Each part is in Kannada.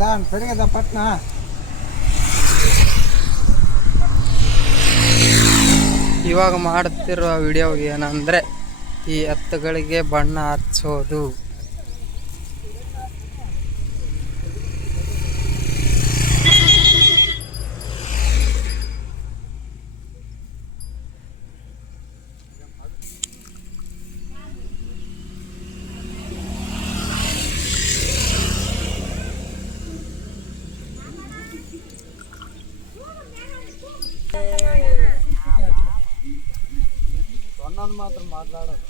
ದಾನ್ ಸರಿಗದ ಪಟ್ನಾ ಇವಾಗ ಮಾಡುತ್ತಿರುವ ವಿಡಿಯೋ ಏನಂದರೆ ಈ ಎತ್ತುಗಳಿಗೆ ಬಣ್ಣ ಹಚ್ಚೋದು. ಸೊನ್ನ ಮಾತ್ರ ಮಾತಾಡೋದು.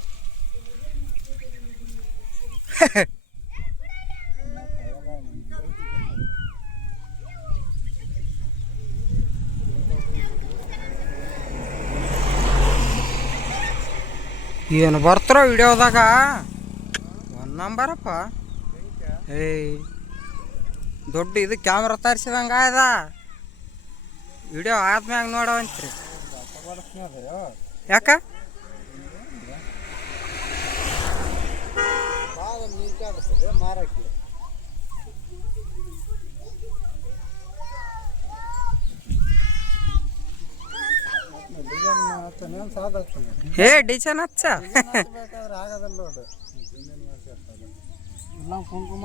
ಏನು ಬರ್ತಾರೋ ವಿಡಿಯೋದಾಗ ಒಂದು ನಂಬರಪ್ಪ. ಏಯ್ ದೊಡ್ಡ ಇದು ಕ್ಯಾಮ್ರಾ ತರಿಸಿದಂಗ ಅದ. ವಿಡಿಯೋ ಆದ್ಮ್ಯಾಗ ನೋಡವಂತ್ರಿ. ಯಾಕ ಮಾರಕ್ಕೆ ಏ ಡಿಸೈನ್ ಹಚ್ಚ ಆಗದಲ್ಲ ನೋಡು. ಎಲ್ಲ ಕುಂಕುಮ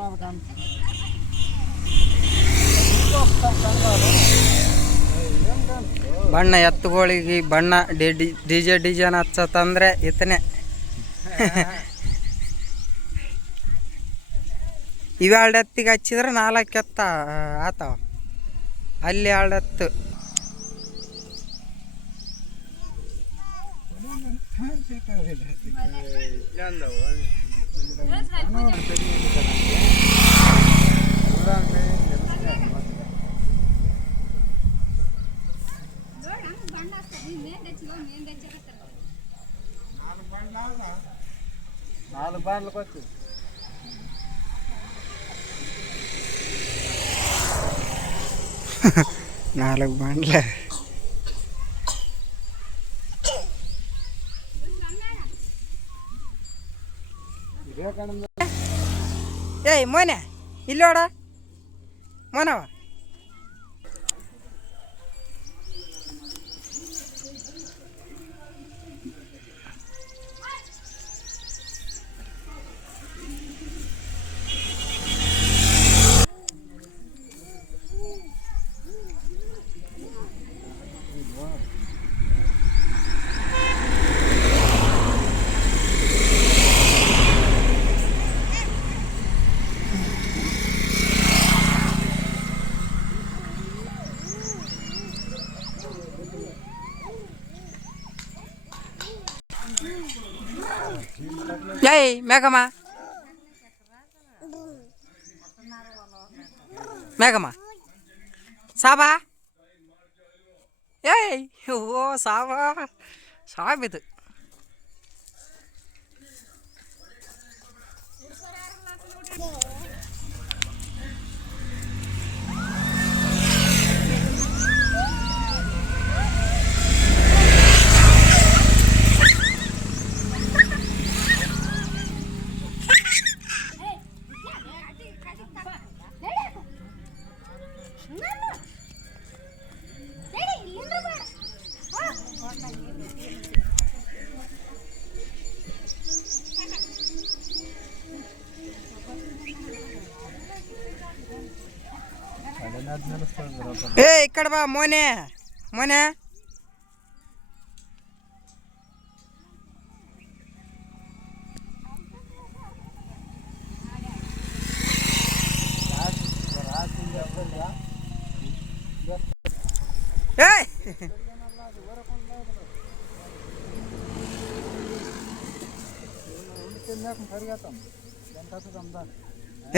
ಬಣ್ಣ ಎತ್ತುಗಳಿಗೆ ಬಣ್ಣ ಡಿಸೈನ್ ಹಚ್ಚತ್ತಂದ್ರೆ ಇತನೆ. ಇವೆರಡು ಎತ್ತಿಗೆ ಹಚ್ಚಿದ್ರೆ 4 ಎತ್ತ ಆತಾವ. ಅಲ್ಲಿ 2 ಎತ್ತು ನಾಲ್ಕು ಬಾಂಡ್ಲು ಕೊಟ್ಟು 4 ಬಾಂಡ್ಲೆ. ಏಯ್ ಮೋನೆ ಇಲ್ಲಿ ನೋಡ ಮೋನವ. ಏಯ್ ಮೇಘಮ್ಮ ಮೇಘಮ್ಮ ಸಾಬಾ. ಏಯ್ ಓ ಸಾಬಿದು. ಏ ಈ ಕಡೆ ಬಾ ಮೋನೆ ಮೋನೆ.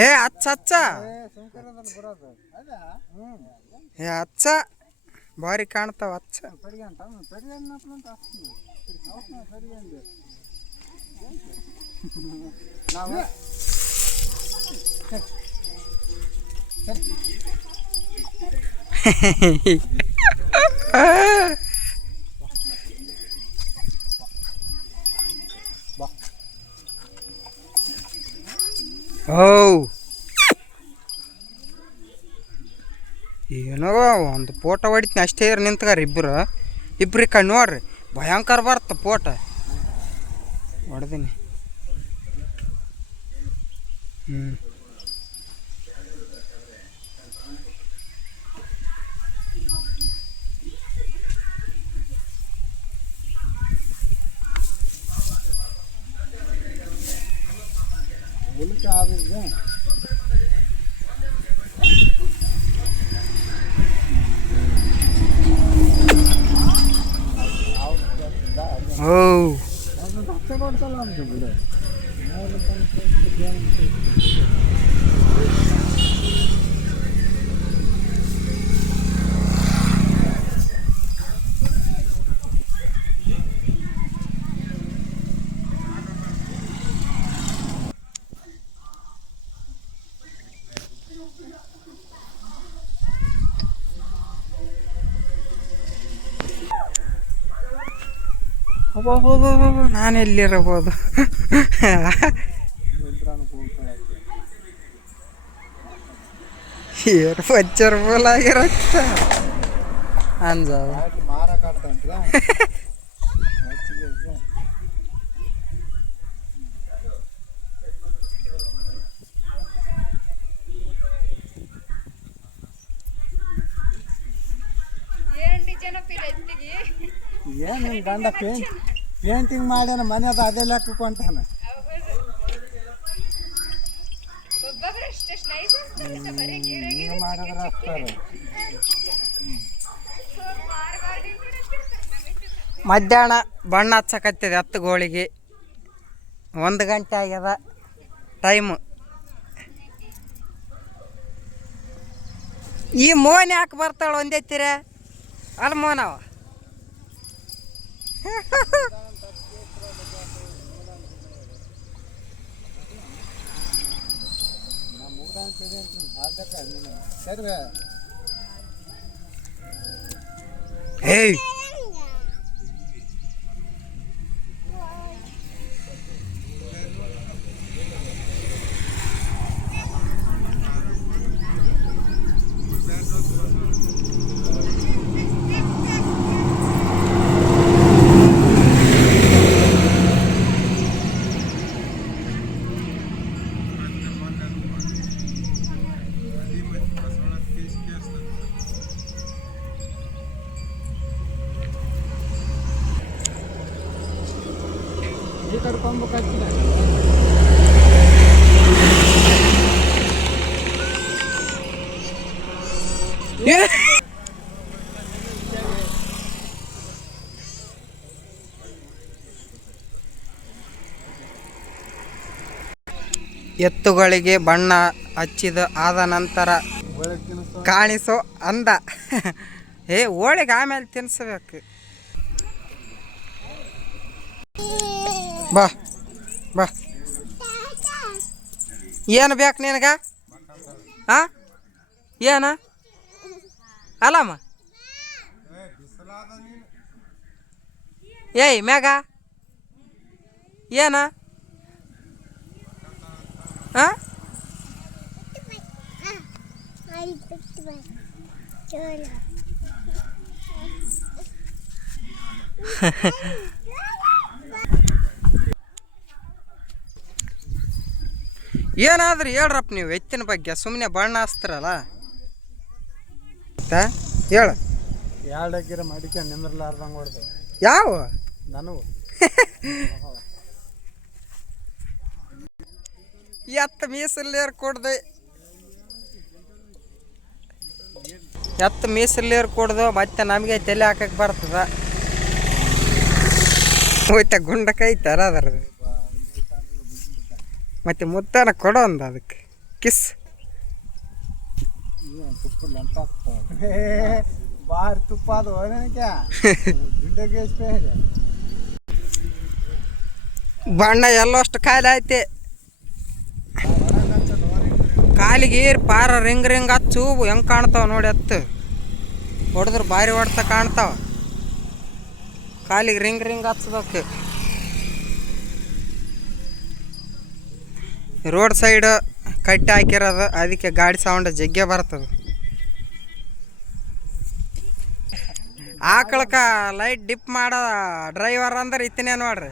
ಏ ಹಚ್ಚ ಹಚ್ಚ ಏ ಹಚ್ಚ ಭಾರಿ ಕಾಣ್ತಾವ ಹಚ್ಚ. ಓ ಏನೋ ಒಂದು ಫೋಟೋ ಹೊಡಿತೀನಿ ಅಷ್ಟೇ ಇರು ನಿಂತ್ಗಾರ ಇಬ್ರಿಗೆ ಕಣ್ಣು ನೋಡ್ರಿ ಭಯಂಕರ ಬರ್ತ ಫೋಟೋ ಹೊಡೆದೀನಿ. ಹುಲ್ಕ ಆದಿದೆ ಓ ರಕ್ಷೆ ಕೊಡ್ತಲ್ಲ ಅಂತ ಬಿಡು. ನಾನು ಎಲ್ಲಿರಬಹುದು ಏರ್ ಪಚ್ಚರ್ ಬೋಲಾಗಿರತ್ತ ಅಂಜಾವ ಮಾರಕಾಡ್ತಂತ್ರ ಏನು ಗಂಡ ಪೇಂಟಿಂಗ್ ಮಾಡ್ಯಾನ ಮನೆ ಅದು ಅದೇ ಲೆಕ್ಕ ಕೊಂಟಾನ. ಮಾಡಿದ್ರೆ ಅಷ್ಟಾರೆ ಮಧ್ಯಾಹ್ನ ಬಣ್ಣ ಹಚ್ಚಕತ್ತಿದೆ 10 ಗೋಳಿಗೆ 1 ಗಂಟೆ ಆಗ್ಯದ ಟೈಮು. ಈ ಮೋನ್ ಯಾಕೆ ಬರ್ತಾಳೆ ಒಂದೇತ್ತೀರ ಅಲ್ಲ ಮೋನವ ಏಯ್ ಈ ಕಡೆ ಕೊಂಬಕ್ಕಾಗ್ತಿದೆ. ಎತ್ತುಗಳಿಗೆ ಬಣ್ಣ ಹಚ್ಚಿದ ಆದ ನಂತರ ಕಾಣಿಸೋ ಅಂದ ಹೋಳಿಗೆ ಆಮೇಲೆ ತಿನ್ನಿಸ್ಬೇಕು. ಬಾ ಬಾ ಏನು ಬೇಕು ನಿನಗ ಹಾಂ ಏನು ಅಲ್ಲಮ್ಮ ಏಯ್ ಮ್ಯಾಗ ಏನ ಹಾಂ ಏನಾದ್ರೂ ಹೇಳ್ರಪ್ಪ ನೀವು ಎತ್ತಿನ ಬಗ್ಗೆ ಸುಮ್ಮನೆ ಬಣ್ಣ ಹಚ್ತಾರಲ್ಲ ಹೇಳ. 2 ಎಕರೆ ಮಡಿಕೆ ನಿಂದ್ರಲಾರ್ದಂಗೆ ಹೊಡೆದು ಯಾವ ನನಗೂ ಎತ್ತ ಮೀಸಲ್ಲೇರ್ ಕೊಡ್ದೆ ಎತ್ತ ಮೀಸಲ್ಲೇರ್ ಕೊಡ್ದು ಮತ್ತೆ ನಮಗೆ ತಲೆ ಹಾಕಕ್ಕೆ ಬರ್ತದ ಹೋಯ್ತ ಗುಂಡಕೈತಾರ ಅದರದು ಮತ್ತೆ ಮುತ್ತಾನ ಕೊಡೋ ಅಂದ ಅದಕ್ಕೆ ಕಿಸ್ ಬಾರಿ ತುಪ್ಪ ಅದು ಬಣ್ಣ ಎಲ್ಲಷ್ಟು ಖಾಲಿ ಐತೆ ಕಾಲಿಗೆ ಪಾರ ರಿಂಗ್ ರಿಂಗ್ ಹಚ್ಚು ಹೆಂಗೆ ಕಾಣ್ತಾವ ನೋಡಿ ಹತ್ತು ಹೊಡೆದ್ರೆ ಭಾರಿ ಹೊಡ್ತಾ ಕಾಣ್ತಾವ. ಕಾಲಿಗೆ ರಿಂಗ್ ರಿಂಗ್ ಹಚ್ಬೇಕು. ರೋಡ್ ಸೈಡ್ ಕಟ್ಟಿ ಹಾಕಿರೋದು ಅದಕ್ಕೆ ಗಾಡಿ ಸೌಂಡ್ ಜಗ್ಗೆ ಬರ್ತದೆ. ಆಕಳಕ್ಕ ಲೈಟ್ ಡಿಪ್ ಮಾಡೋ ಡ್ರೈವರ್ ಅಂದ್ರೆ ಇತ್ತನೇ ನೋಡ್ರಿ.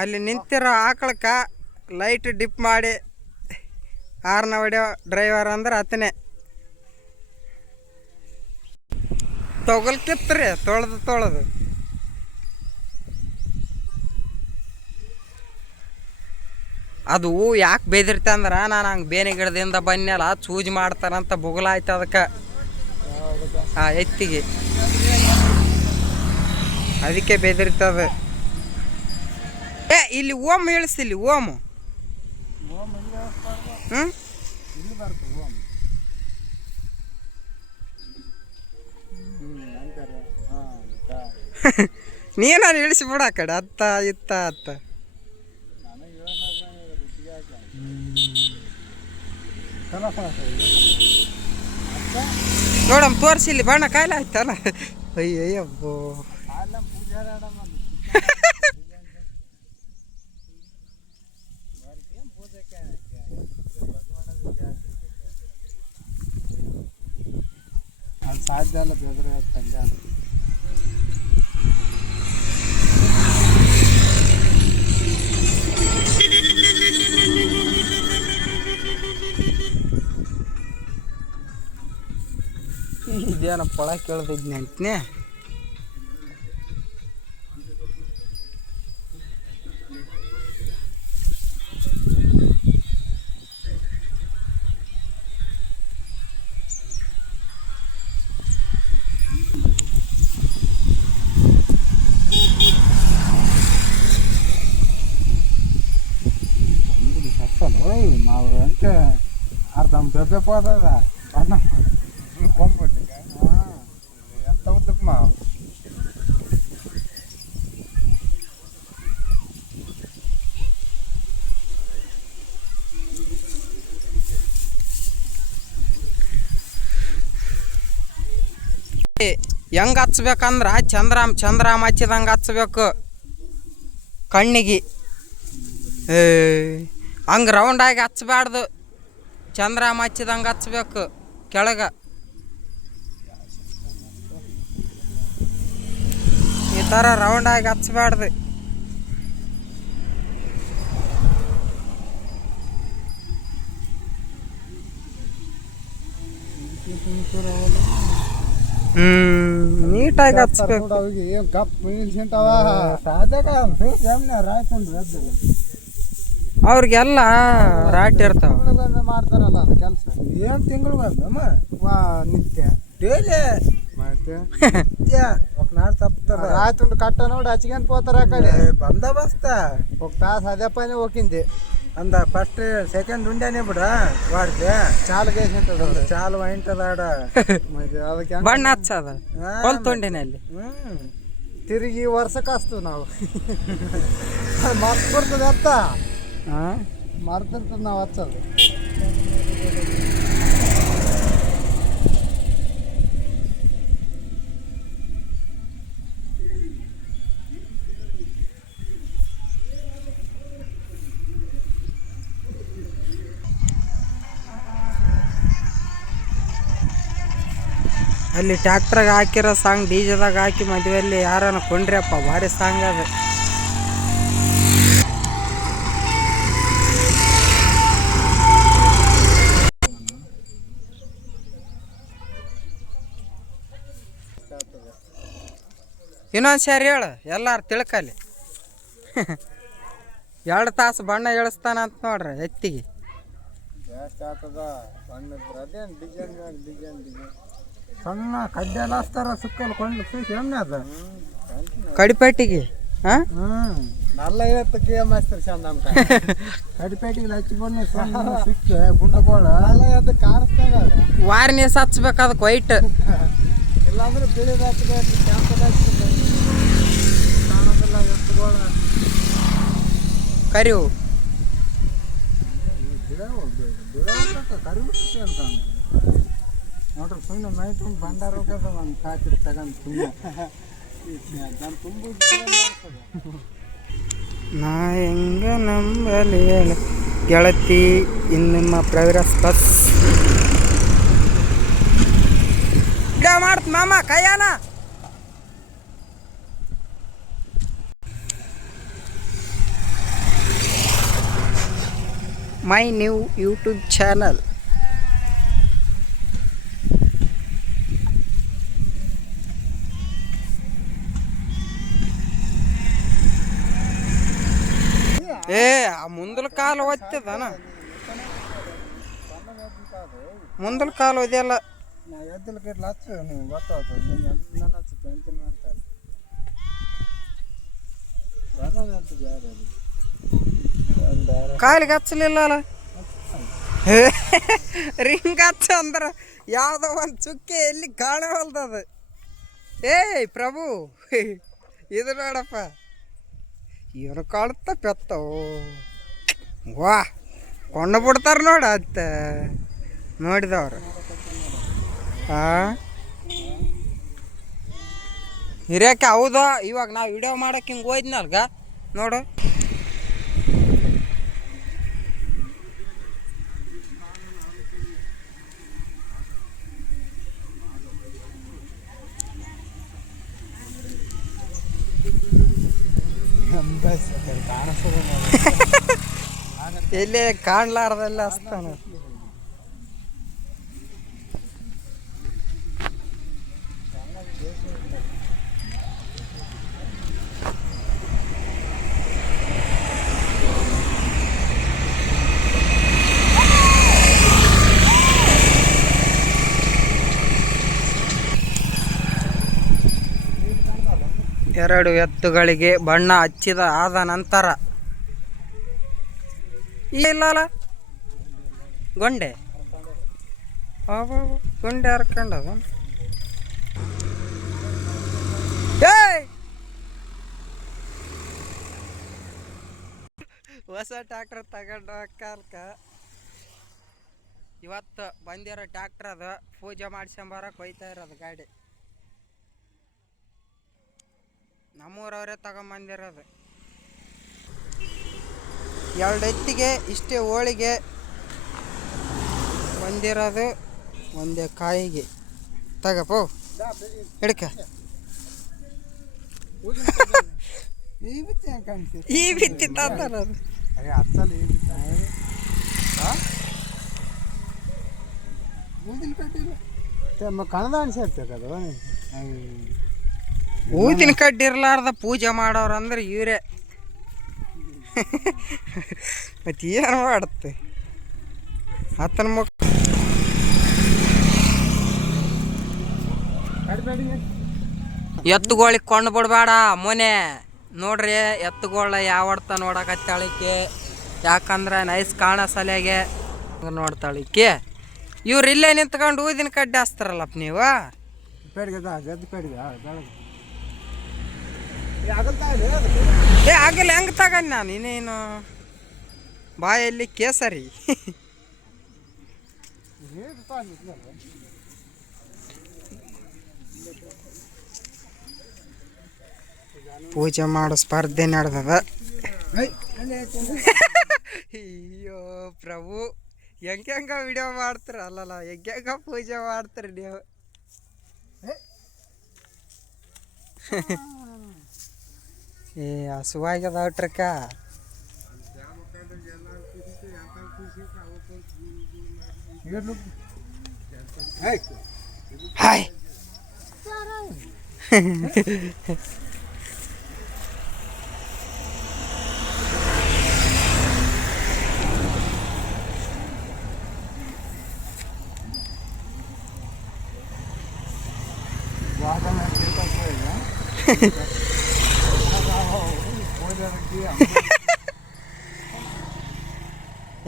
ಅಲ್ಲಿ ನಿಂತಿರೋ ಆಕಳಕ್ಕ ಲೈಟ್ ಡಿಪ್ ಮಾಡಿ ಹಾರ್ನ ಹೊಡೆಯೋ ಡ್ರೈವರ್ ಅಂದ್ರೆ ಆತನೇ. ತೊಗಲ್ಕಿತ್ರಿ ತೊಳೆದು ಅದು ಯಾಕೆ ಬೇದಿರ್ತೆ ಅಂದ್ರೆ ನಾನು ಹಂಗೆ ಬೇನೆ ಗಿಡದಿಂದ ಬನ್ನಲ್ಲ ಚೂಜ್ ಮಾಡ್ತಾರಂತ ಬುಗುಲಾಯ್ತು ಅದಕ್ಕೆ ಆ ಎತ್ತಿಗೆ, ಅದಕ್ಕೆ ಬೇದಿರ್ತದೆ. ಇಲ್ಲಿ ಓಮ್ ಇಳಿಸ್ತಿಲ್ಲಿ ಓಮು. ಹ್ಞೂ ನೀನಾರು ಇಳಿಸ್ಬಿಡ ಆ ಕಡೆ ಅತ್ತ ಇತ್ತ ಅತ್ತ. ನೋಡಮ್ಮ ತೋರಿಸಿಲ್ಲಿ ಬಣ್ಣ ಕಾಯಿಲೆ ಆಯ್ತಲ್ಲ. ಅಯ್ಯಯ್ಯಬ್ಬೋ ಅದು ಸಾಧ್ಯ ಅಲ್ಲ ಬೆದ್ರೆ ಕಲ್ಯಾಣ. ಇದೇನ ಪೊಳ ಕೇಳ್ದಿದ್ನಿ ಅಂತೀನಿ. ನಾವು ಅಂತ ಅರ್ಧ ಬೆಬ್ಬೆ ಹೋದದ ಬಣ್ಣ ಕೊಂಬಿಟ್ಟಿಗೆ. ಹಾಂ ಎಂತ ಉದ್ದಕ್ಕೆ ಮಾವು ಹೆಂಗೆ ಹಚ್ಬೇಕಂದ್ರೆ ಚಂದ್ರಾಮ ಹಚ್ಚಿದಂಗೆ ಹಚ್ಬೇಕು ಕಣ್ಣಿಗೆ. ಹಂಗೆ ರೌಂಡಾಗಿ ಹಚ್ಬಾರ್ದು, ಚಂದ್ರಾಮ ಹಚ್ಚಿದಂಗೆ ಹಚ್ಬೇಕು ಕೆಳಗೆ. ಈ ಥರ ರೌಂಡಾಗಿ ಹಚ್ಬಾರ್ದು. ನೀಟಾಗಿ ಹಚ್ಬೇಕು. ಅವಿಗೆ ಏನು ಕಪ್ ನಿಲ್ಸಿಂತವ ಸಾಧ್ಯಾಗ ರಾಯ್ತಂದ್ರೆ ಎದ್ದಿಲ್ಲ. ಅವ್ರಿಗೆಲ್ಲ ರಾಟಿ ಇರ್ತಾವ. ಮಾಡ್ತಾರಲ್ಲ ಅದು ಕೆಲಸ. ಏನು ತಿಂಗಳು ಬಂದಮ್ಮ ನಿತ್ಯ ಡೈಲಿ ಮತ್ತೆ ನಾಳೆ ತಪ್ತಾರೆ. ರಾಯ್ತುಂಡು ಕಟ್ಟ ನೋಡಿ ಹಚ್ಕೊಂಡ್ ಹೋತಾರ ಆ ಕಡೆ ಬಂದೋಬಸ್ತ ತಾಸು ಅದೇಪನೇ ಹೋಗಿಂದೆ ಅಂದ ಫಸ್ಟ್ ಸೆಕೆಂಡ್ ಉಂಡ್ಯಾನೇ ಬಿಡ ವಾಡ್ಗೆ ಚಾಲು ಗೇಸಂತದ ಚಾಲು ವಾಯಿಂಟದಾಡ ಅದಕ್ಕೆ ಬಣ್ಣ ಹಚ್ಚದ ಹೊಲ್ತೊಂಡಿನಲ್ಲಿ. ತಿರುಗಿ ವರ್ಷಕ್ಕೆ ಹಚ್ತೀವಿ ನಾವು. ಮರ್ತು ಬರ್ತದೆ ಅತ್ತ ಮರ್ತಿರ್ತದೆ ನಾವು ಹಚ್ಚೋದು. ಅಲ್ಲಿ ಟ್ಯಾಕ್ಟ್ರಾಗ ಹಾಕಿರೋ ಸಾಂಗ್ ಡಿಜೆದಾಗ ಹಾಕಿ ಮದುವೆಯಲ್ಲಿ ಯಾರನ್ನ ಕೊಂಡ್ರಿಯಪ್ಪ, ಭಾರಿ ಸಾಂಗ್ ಅದು. ಇನ್ನೊಂದು ಸಾರಿ ಹೇಳು ಎಲ್ಲಾರು ತಿಳ್ಕಲಿ. 2 ತಾಸು ಬಣ್ಣ ಇಳಿಸ್ತಾನಂತ ನೋಡ್ರಿ ಎತ್ತಿಗೆ. ಜಾಸ್ತಿ ಆಗ್ತದ ಬಣ್ಣ ಅದೇನು ಡಿಸೈನ್ ಸಣ್ಣ ಕಡ್ಡೆಲ್ಲ ಹಚ್ತಾರ ಸುಕ್ಕಲ್ಲಿ ಕೊಂಡು ಸೀಸ್ ಎಮ್ಮೆ ಅದ ಕಡಿಪೇಟಿಗೆ. ಹಾಂ ನಲ್ಲ ಇವತ್ತಕ್ಕೆ ಮಾಸ್ತರ್ ಚಂದ ಅಂತ ಕಡಿಪೇಟಿಗೆ ಹಚ್ಚಿ ಬನ್ನಿ ಸಿಕ್ಕ ಗುಂಡಗೋಳ ಎಲ್ಲ ಅದು ಕಾಣಿಸ್ತಾಗ ವಾರ್ನಿಸ್ ಹಚ್ಬೇಕು ಅದಕ್ಕೆ ವೈಟ್. ಇಲ್ಲಾಂದ್ರೆ ಬಿಳಿದ ಹಚ್ಬೇಕು, ಕೆಂಪದ ಹಚ್ಬೇಕು, ಕಾಣೋದಿಲ್ಲ ಎತ್ತುಗೋಳ ಕರಿವು ಕರಿಬಿಟ್ಟು ಅಂತ ನೋಡ್ರಿ. ಸುಮ್ಮನೆ ಮೈ ತುಂಬ ಬಂಡಾರ ಹೋಗ್ಯದ ಒಂದು ಕಾತಿರ್ ತಗೊಂಡು ತುಂಬ ನಾನು ತುಂಬ ನಾ ಹೆಂಗ ನಂಬಲಿ ಗೆಳತಿ ಇನ್ನು ನಿಮ್ಮ ಪ್ರೈವೇಟ್ ಬಸ್ ವಿಡಿಯೋ ಮಾಡ್ತ ಮಾಮ ಕೈಯಾನ ಮೈ ನ್ಯೂ ಯೂಟ್ಯೂಬ್ ಚಾನಲ್. ಏ ಆ ಮುಂದಲ ಕಾಲು ಒತ್ತದನ ಮುಂದಲ ಕಾಲು ಒದೆಯಲ್ಲ ಕಾಲಿಗೆ ಹಚ್ಚಲಿಲ್ಲ ಅಲ್ಲ ರಿಂಗ್ ಹಚ್ಚ ಅಂದ್ರ ಯಾವ್ದೋ ಒಂದು ಚುಕ್ಕೆ ಎಲ್ಲಿ ಕಾಣವಲ್ದದ. ಏಯ್ ಪ್ರಭು ಇದು ನೋಡಪ್ಪ ಏನು ಕಾಳುತ್ತ ಪೆತ್ತವು ವಾ ಕೊಂಡು ಬಿಡ್ತಾರ ನೋಡ ಅತ್ತ ನೋಡಿದವ್ರು. ಹಿರಿಯಕ್ಕೆ ಹೌದು. ಇವಾಗ ನಾವು ವಿಡಿಯೋ ಮಾಡಕ್ಕೆ ಹಿಂಗೆ ಹೋಯ್ದ್ನಲ್ಗ ನೋಡು ಎಲ್ಲಿ ಕಾಣ್ಲಾರ್ದಲ್ಲ ಹಸ್ತಾನ. ಎರಡು ಎತ್ತುಗಳಿಗೆ ಬಣ್ಣ ಹಚ್ಚಿದ ಆದ ನಂತರ ಇಲ್ಲಲ್ಲ ಗೊಂಡೆ ಗೊಂಡೆ ಹರ್ಕೊಂಡದ. ಹೊಸ ಟ್ಯಾಕ್ಟರ್ ತಗೊಂಡು ಕಾಲ್ಕ ಇವತ್ತು ಬಂದಿರೋ ಟ್ಯಾಕ್ಟರ್ ಅದು ಪೂಜೆ ಮಾಡ್ಸ್ಕೊಂಬರಕ್ಕೆ ಹೋಯ್ತಾ ಇರೋದು ಗಾಡಿ. ನಮ್ಮೂರವರೇ ತಗೊಂಬಂದಿರೋದು. ಎರಡು ಎತ್ತಿಗೆ ಇಷ್ಟೇ ಹೋಳಿಗೆ ಬಂದಿರೋದು ಒಂದೇ ಕಾಯಿಗೆ ತಗಪ್ಪ ಹಿಡ್ಕ. ಈ ಬಿತ್ತಿ ತಂತಾರದು ಕಣದ ಅನ್ಸಿರ್ತದೆ. ಊದಿನ ಕಡ್ಡಿ ಇರ್ಲಾರ್ದ ಪೂಜೆ ಮಾಡೋರು ಅಂದ್ರೆ ಇವರೇ. ಮತ್ತೆ ಏನು ಮಾಡುತ್ತೆ ಆತನ ಮಕ್ಕ ಎತ್ತುಗಳಿಗೆ ಕೊಂಡು ಬಿಡ್ಬೇಡ ಮೊನೆ ನೋಡ್ರಿ. ಎತ್ತುಗಳ ಯಾವಡ್ತ ನೋಡಕತ್ತಾಳಿಕೆ ಯಾಕಂದ್ರೆ ನೈಸ್ ಕಾಣೋ ಸಲಿಯಾಗೆ ನೋಡ್ತಾಳಿಕೆ. ಇವ್ರು ಇಲ್ಲೇ ನಿಂತ್ಕೊಂಡು ಊದಿನ ಕಡ್ಡಿ ಹಚ್ತಾರಲ್ಲಪ್ಪ ನೀವು. ಏ ಆಗಲ್ಲ ಹೆಂಗೆ ತಗೊಂಡು ನಾನು ಇನ್ನೇನು ಬಾಯಲ್ಲಿ ಕೇಸರಿ. ಪೂಜೆ ಮಾಡೋ ಸ್ಪರ್ಧೆ ನಡೆದದ. ಅಯ್ಯೋ ಪ್ರಭು ಹೆಂಗ ವಿಡಿಯೋ ಮಾಡ್ತೀರ ಅಲ್ಲಲ್ಲ ಹೆಂಗ ಪೂಜೆ ಮಾಡ್ತೀರಿ ನೀವು. ಏ ಹಸುವಾಗ್ಯದ ಔಟ್ರಕ್ಕ ಹಾಯ್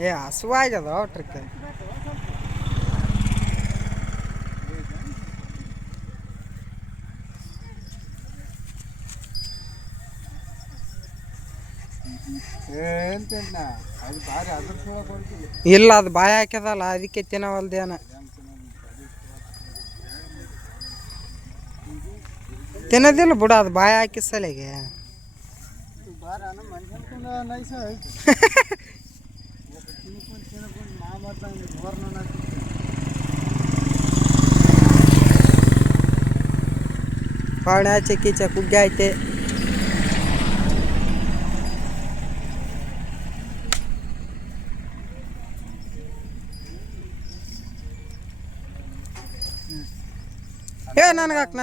ಏ ಹಸುವಾಗ್ಯದ ಔಟ್ರಕ್ಕ. ಇಲ್ಲ ಅದು ಬಾಯಿ ಹಾಕ್ಯದಲ್ಲ ಅದಕ್ಕೆ ತಿನ್ನವಲ್ದೇನ. ತಿನ್ನೋದಿಲ್ಲ ಬಿಡು ಅದು ಬಾಯಿ ಹಾಕಿ ಸಲಿಗೆ. ಪಾವಣೆ ಆಚೆ ಕೀಚೆ ಕುಗ್ಗೆ ಐತೆ. ನನಗಾಕ್